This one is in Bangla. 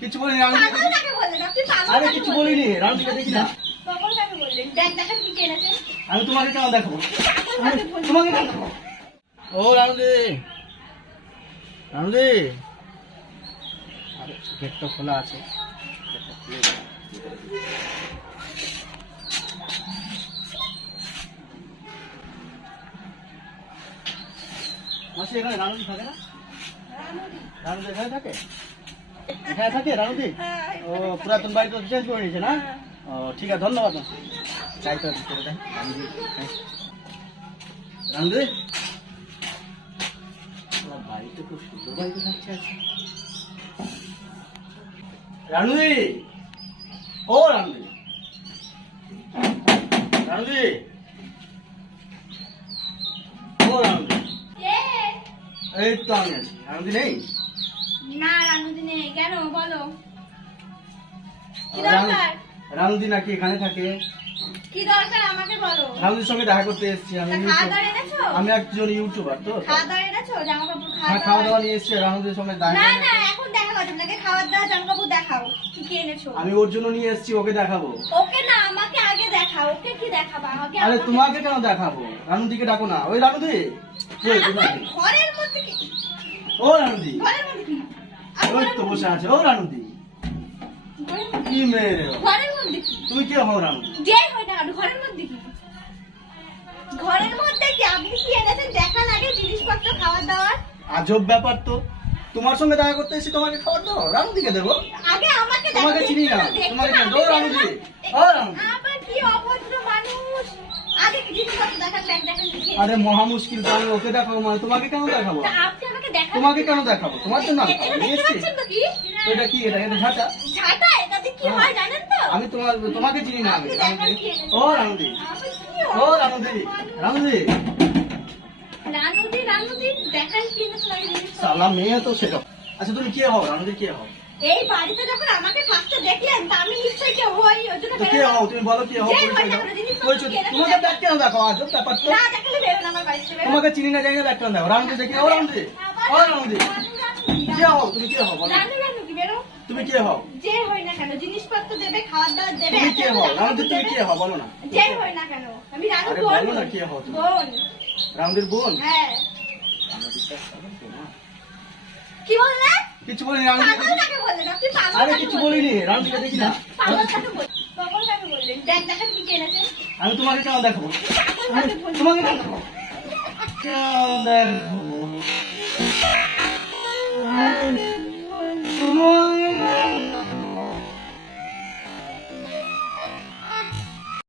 কিছু বলিনি রানুদি। আরে কিছু বলিনি রানুদিকে দেখি না। আমি তোমাকে কেন দেখাবো? তোমাকে কেন দেখাবো? ও রানুদি, রানুদি, আরে গেটটা খোলা আছে। মাসি এখানে রানুদি থাকে না? রানুদি এখানে থাকে? এখানে থাকে রানুদি? ও পুরাতন বাড়ি তো চেঞ্জ করে নিয়েছে না? ও ঠিক আছে, ধন্যবাদ। চাইটা করে দেন রানুদি। রানুদি বাড়িতে খুব সুন্দর বাড়িতে থাকছে আছে। রানুদি, ও রানুদি, রানুদি, ও রানুদি, এই তো আমি আছি। রানুদি নেই? না রানুদি নেই, কেন বলো কি দরকার? রানুদি নাকি এখানে থাকে? কি দরকার আমাকে বলো। রানুদির সঙ্গে দেখা করতে এসেছি আমি। খাওয়া দাওয়া এনেছো? আমি একজন ইউটিউবার তো। খাওয়া দাওয়া এনেছো? জামা কাপড় হ্যাঁ খাওয়া দাওয়া নিয়ে এসেছি। রানুদির সঙ্গে দেখা না না এখন দেখা করতে আপনাকে খাওয়া দাওয়া জামা কাপড় দেখাও কি কি এনেছো। আমি ওর জন্য নিয়ে এসেছি, ওকে দেখাবো। ওকে না আমাকে আগে দেখাও। ওকে কি দেখাবা আগে? আরে তোমাকে কেন দেখাবো? রানুদিকে ডাকো না। ওই রানুদি, কই কোথায়? ঘরের মধ্যে কি? ও রানুদি, ঘরের মধ্যে কি? ওই তো বসে আছে। ও রানুদি, কি মেয়ে রে? ঘরের মধ্যে কি? তুমি কে হও রানুদি? যে হয় না ঘরের মধ্যে কি? ঘরের মধ্যে কি? আপনি কি এনেছেন দেখান আগে জিনিসপত্র খাওয়া দাওয়ার। আজব ব্যাপার তো। তোমার সঙ্গে দেখা করতে এসেছি, তোমাকে খাবার দাও। রানুদিকে দেবো? আগে আমাকে দেখো, তোমাকে চিনি না। দেখতে তোমাকে না, কেন? ও দেখতে রানুদি, না। ও রানুদি। আবার কি অভদ্র মানুষ। আগে কি জিনিসপত্র দেখান, ব্যাগ দেখান লিখে। আরে মহা মুশকিল তো। আমি ওকে দেখাবো মানে তোমাকে কেন দেখাবো? তা আপনি আমাকে দেখান। তোমাকে কেন দেখাবো? তোমার জন্য আমি এটা খাবো নিয়ে দেখতে এসেছি। পাচ্ছেন তো কি? এটা কি? এটা এটা ঝাঁটা। ঝাঁটা এটাতে কি হয় জানেন তো? আমি তোমাকে চিনি না। আমি আপনি দেখান রানুদি। কি এনেছেন। ও রানুদি, আবার কি ও রানুদি, রানুদি। রানুদি দেখান কি এনেছেন আগে জিনিসপত্র। সালা মেয়ে তো সেরকম। আচ্ছা তুমি কে হও? রানুদি কে হও? এই বাড়িতে যখন আমাকে ফার্স্টে দেখলেন তা আমি নিশ্চয়ই কেউ হই। ওই জন্য তো কে হও? তুমি বলো কে হও? যে পরিচয় হয় না দাও। কোনো জিনিসপত্র পরিচয় কি এনেছেন তোমাকে ব্যাগ কেন দেখো? আজব ব্যাপার তো। না দেখালে বেরোন আমার বাড়ি থেকে বেরোন। তোমাকে চিনি না জানি না ব্যাগ কেন দেখো? রানুদি দেখি। ও রানুদি, ও রানুদি, কে হও? তুমি কে হও বলো? রানু কি বেরো। তুমি কে হও? যে হই না কেন জিনিসপত্র দেবে, খাওয়া দাওয়া দেবে। তুমি কে হও? রানুদি তুমি কে হও বলো না। যে হই না কেন আমি রানু আরে বোন। বলো না কে হও তুমি? বোন। রানুদির বোন? হ্যাঁ রানুদিটা পাগল তো না? কি বললে? কিছু বলিনি রানুদি। পাগল কাকে বললেন আপনি? পাগল আরে কাকে কিছু বললেন? বলিনি। রানুদিকে দেখি না। পাগল কাকে বললেন? পাগল কাকে বললেন? দেখ দেখান কি কি এনেছেন। আমি তোমাকে কেন দেখাবো? পাগল কাকে বললেন? তোমাকে কেন দেখাবো? কেন দেখাবো?